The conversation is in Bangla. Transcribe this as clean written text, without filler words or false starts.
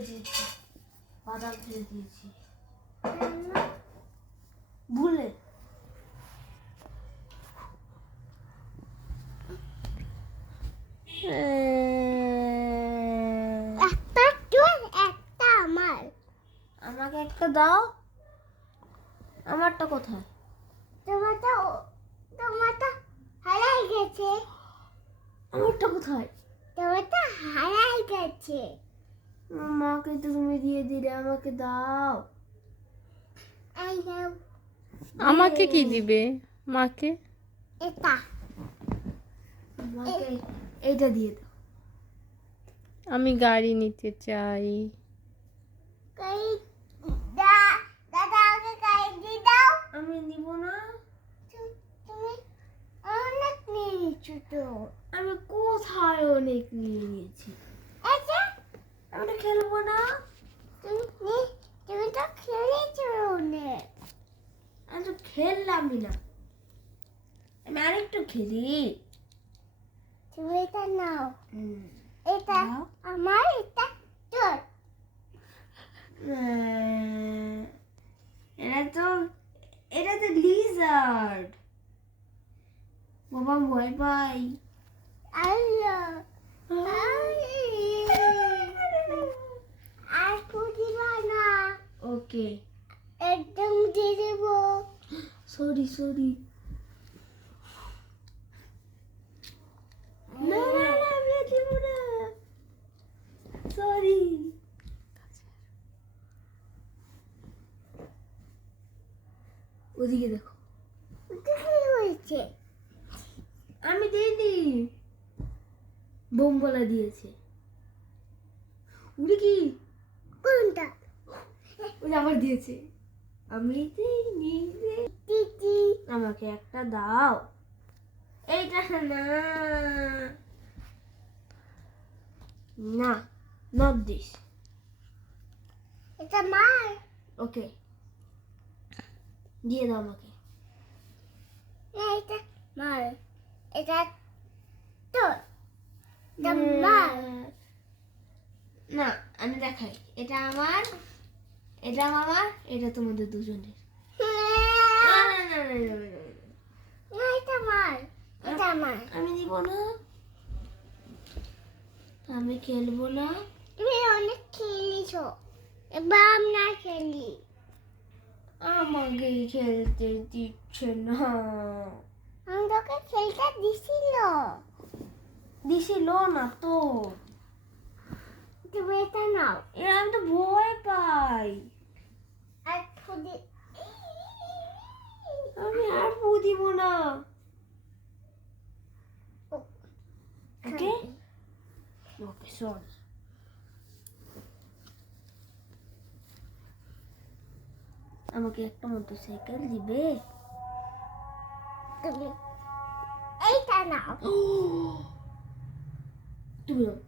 ফেলে দিয়েছি, বাদাম ফেলে দিয়েছি ভুলে। একটা তোর একটা আমার। আমাকে একটা দাও। আমারটা কোথায়? তোমারটা হারাই গেছে। আমারটা কোথায়? তোমারটা হারাই গেছে। মাকে তো তুমি দিয়ে দিলে, আমাকে দাও। এই নাও। আমাকে কি দিবে? মাকে এটা মাকে এইটা দিয়ে দাও। আমি গাড়ি নিতে চাই। কই দাদা আমাকে গাড়ি দিয়ে দাও। আমি নিব না। তুমি অনেক নিয়ে নিচ্ছো তো। আমি কোথায় অনেক নিয়ে নিয়েছি? আচ্ছা আমি তো খেলবো না। তুমি তো খেলেছো অনেক। আমি তো খেললামই না, আমি আরেকটু খেলি। তুমি এটা নাও। হুম। এটা নাও। আমার, এটা তোর। এটা তো লিজার্ড। বাবা ভয় পাই। আল্লাহ আর পুদিবা না। ওকে, একদম দিয়ে দেবো। Sorry sorry. না না না, আমি আর দিব না। সরি। ওদিকে দেখো। এটা কি হয়েছে? আমি দিইনি, বোমবলা দিয়েছে। উড়ে কি? কোনটা? ওই আবার দিয়েছে। আমি দিইনি রে। দিদি আমাকে একটা দাও। এইটা না, না, not this. এটা মার। ওকে, দিয়ে দাও আমাকে। না এটা মার। এটা তোর। এটা মার। না, আমি দেখাই। এটা আমার, এটা আমার, এটা তোমাদের দুজনের। না, না, না, না, না, না, না। না এটা মার। এটা মার। আমি দিব না, আমি খেলবো না। তুমি অনেক খেলেছো, এবার আমরা খেলি। আমাকে খেলতে দিচ্ছে না। আমি তোকে খেলতে দিছিল। দিছিল না তো। তুমি এটা নাও। এরা আমি তো ভয় পাই। আর খুদি আমি আর বউ দিব না। ওকে, ওকে, সরি। আমাকে একটা মোটরসাইকেল দিবে? তুমি এইটা নাও। তুমি দাও।